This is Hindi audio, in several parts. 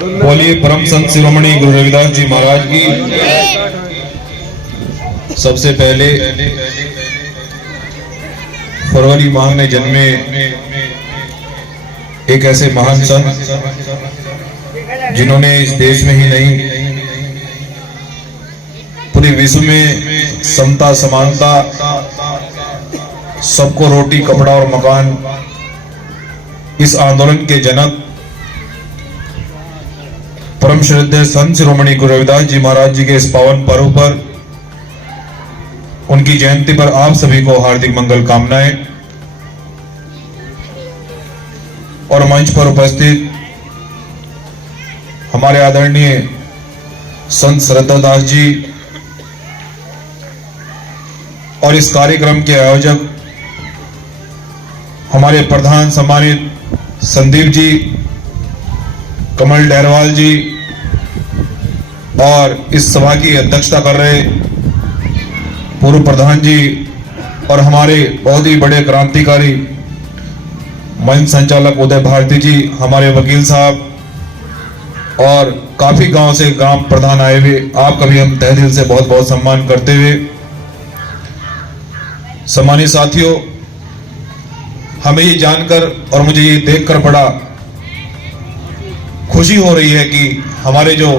बोलिए परम संत शिरोमणि गुरु रविदास जी महाराज की। सबसे पहले फरवरी माह में जन्मे एक ऐसे महान संत जिन्होंने इस देश में ही नहीं पूरे विश्व में समता समानता, सबको रोटी कपड़ा और मकान, इस आंदोलन के जनक परम श्रद्धेय संत शिरोमणि गुरु रविदास जी महाराज जी के इस पावन पर्व पर, उनकी जयंती पर आप सभी को हार्दिक मंगल कामनाएं। और मंच पर उपस्थित हमारे आदरणीय संत श्रद्धादास जी और इस कार्यक्रम के आयोजक हमारे प्रधान सम्मानित संदीप जी, कमल डहरवाल जी और इस सभा की अध्यक्षता कर रहे पूर्व प्रधान जी और हमारे बहुत ही बड़े क्रांतिकारी मंच संचालक उदय भारती जी, हमारे वकील साहब और काफी गांव से ग्राम प्रधान आए हुए, आपका भी हम तहे दिल से बहुत बहुत सम्मान करते हुए, सम्मानित साथियों, हमें ये जानकर और मुझे ये देखकर बड़ा खुशी हो रही है कि हमारे जो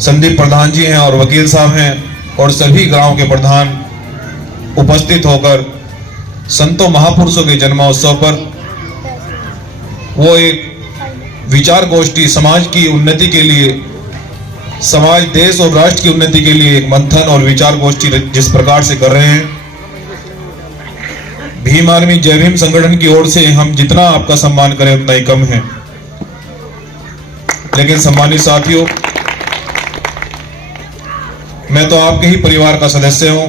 संदीप प्रधान जी हैं और वकील साहब हैं और सभी गांव के प्रधान उपस्थित होकर संतों महापुरुषों के जन्मोत्सव पर वो एक विचार गोष्ठी, समाज की उन्नति के लिए, समाज देश और राष्ट्र की उन्नति के लिए एक मंथन और विचार गोष्ठी जिस प्रकार से कर रहे हैं, भीम आर्मी जय भीम संगठन की ओर से हम जितना आपका सम्मान करें उतना ही कम है। लेकिन सम्मानित साथियों, मैं तो आपके ही परिवार का सदस्य हूं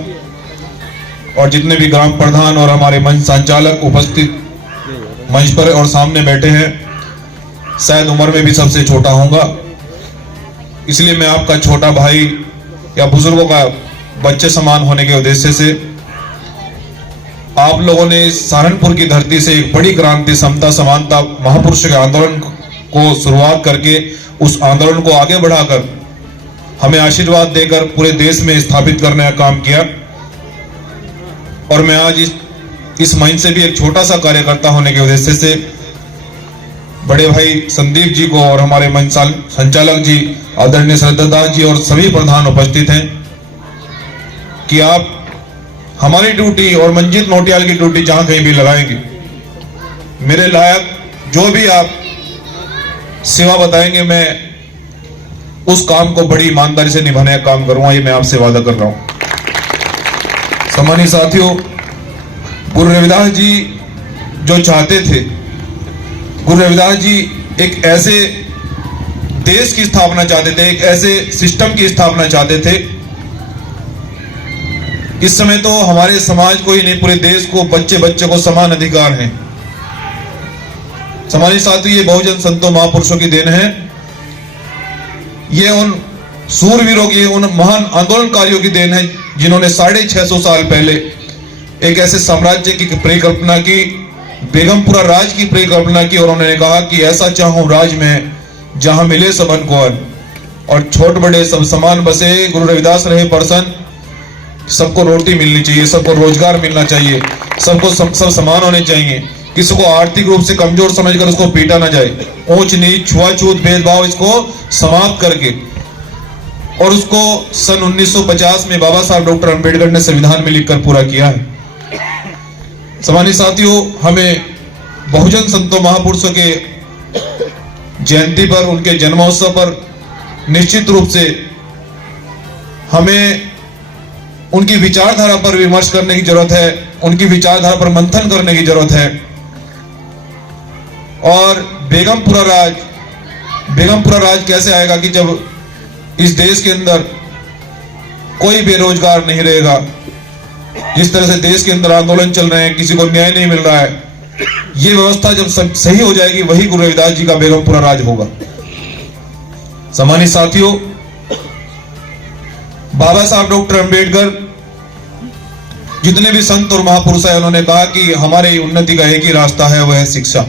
और जितने भी ग्राम प्रधान और हमारे मंच संचालक उपस्थित मंच पर और सामने बैठे हैं, शायद उम्र में भी सबसे छोटा होऊंगा, इसलिए मैं आपका छोटा भाई या बुजुर्गों का बच्चे समान होने के उद्देश्य से आप लोगों ने सहारनपुर की धरती से एक बड़ी क्रांति, समता समानता महापुरुषों के आंदोलन को शुरुआत करके उस आंदोलन को आगे बढ़ाकर हमें आशीर्वाद देकर पूरे देश में स्थापित करने का काम किया। और मैं आज इस मंच से भी एक छोटा सा कार्यकर्ता होने के उद्देश्य से बड़े भाई संदीप जी को और हमारे मंच संचालक जी आदरणीय श्रद्धादास जी और सभी प्रधान उपस्थित हैं कि आप हमारी ड्यूटी और मंजीत नोटियाल की ड्यूटी जहां कहीं भी लगाएंगे, मेरे लायक जो भी आप सेवा बताएंगे, मैं उस काम को बड़ी ईमानदारी से निभाने का काम करूंगा, ये मैं आपसे वादा कर रहा हूं। सम्मानित साथियों, गुरु रविदास जी जो चाहते थे, गुरु रविदास जी एक ऐसे देश की स्थापना चाहते थे, एक ऐसे सिस्टम की स्थापना चाहते थे। इस समय तो हमारे समाज को ही नहीं, पूरे देश को, बच्चे बच्चे को समान अधिकार हैं। सम्मानित साथियों, ये बहुजन संतों महापुरुषों की देन है, ये उन सूरवीरों की, उन महान आंदोलनकारियों की देन है जिन्होंने 650 साल पहले एक ऐसे साम्राज्य की परिकल्पना की, बेगमपुरा राज की परिकल्पना की और उन्होंने कहा कि ऐसा चाहूं राज में जहां मिले सबन को अन्न, और छोट बड़े सब समान बसे। गुरु रविदास रहे पर्सन, सबको रोटी मिलनी चाहिए, सबको रोजगार मिलना चाहिए, सबको सब समान होने चाहिए, किसी को आर्थिक रूप से कमजोर समझकर उसको पीटा ना जाए, ऊंच नीच छुआछूत भेदभाव इसको समाप्त करके, और उसको सन 1950 में बाबा साहब डॉक्टर अंबेडकर ने संविधान में लिखकर पूरा किया है। सम्मानित साथियों, हमें बहुजन संतों महापुरुषों के जयंती पर, उनके जन्मोत्सव पर निश्चित रूप से हमें उनकी विचारधारा पर विमर्श करने की जरूरत है, उनकी विचारधारा पर मंथन करने की जरूरत है। और बेगमपुरा राज कैसे आएगा कि जब इस देश के अंदर कोई बेरोजगार नहीं रहेगा, जिस तरह से देश के अंदर आंदोलन चल रहे हैं, किसी को न्याय नहीं मिल रहा है, ये व्यवस्था जब सही हो जाएगी, वही गुरु रविदास जी का बेगमपुरा राज होगा। सम्मानित साथियों, बाबा साहब डॉक्टर अंबेडकर, जितने भी संत और महापुरुष है, उन्होंने कहा कि हमारे उन्नति का एक ही रास्ता है, वह है शिक्षा।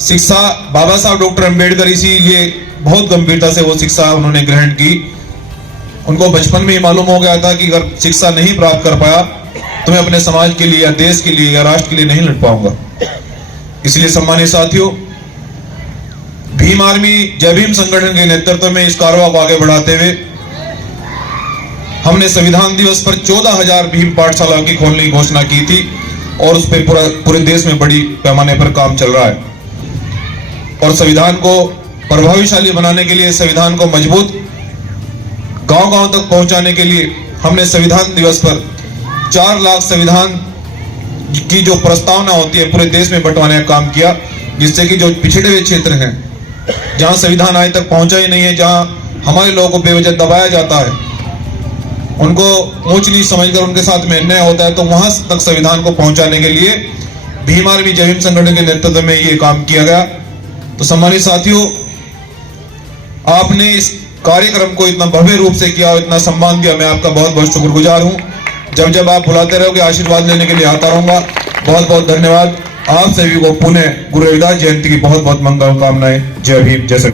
शिक्षा बाबा साहब डॉक्टर अंबेडकर इसीलिए बहुत गंभीरता से वो शिक्षा उन्होंने ग्रहण की। उनको बचपन में ही मालूम हो गया था कि अगर शिक्षा नहीं प्राप्त कर पाया तो मैं अपने समाज के लिए या देश के लिए या राष्ट्र के लिए नहीं लड़ पाऊंगा। इसलिए सम्मानित साथियों, भीम आर्मी जय भीम संगठन के नेतृत्व में इस कार्रवाई को आगे बढ़ाते हुए हमने संविधान दिवस पर 14,000 भीम पाठशाला की खोलने की घोषणा की थी और उस पर पूरे देश में बड़ी पैमाने पर काम चल रहा है। और संविधान को प्रभावशाली बनाने के लिए, संविधान को मजबूत गांव-गांव तक पहुंचाने के लिए हमने संविधान दिवस पर 4 लाख संविधान की जो प्रस्तावना होती है पूरे देश में बंटवाने का काम किया, जिससे कि जो पिछड़े हुए क्षेत्र हैं, जहां संविधान आज तक पहुंचा ही नहीं है, जहां हमारे लोगों को बेवजह दबाया जाता है, उनको ऊंच नीच समझकर उनके साथ में अन्याय होता है, तो वहां तक संविधान को पहुंचाने के लिए भीम आर्मी जय भीम संगठन के नेतृत्व में ये काम किया गया। तो सम्मानित साथियों, आपने इस कार्यक्रम को इतना भव्य रूप से किया और इतना सम्मान दिया, मैं आपका बहुत बहुत शुक्रगुजार हूं। जब जब आप बुलाते रहोगे आशीर्वाद लेने के लिए आता रहूंगा। बहुत बहुत धन्यवाद। आप सभी को पुनः गुरु रविदास जयंती की बहुत बहुत मंगल कामनाएं। जय भीम, जय श्री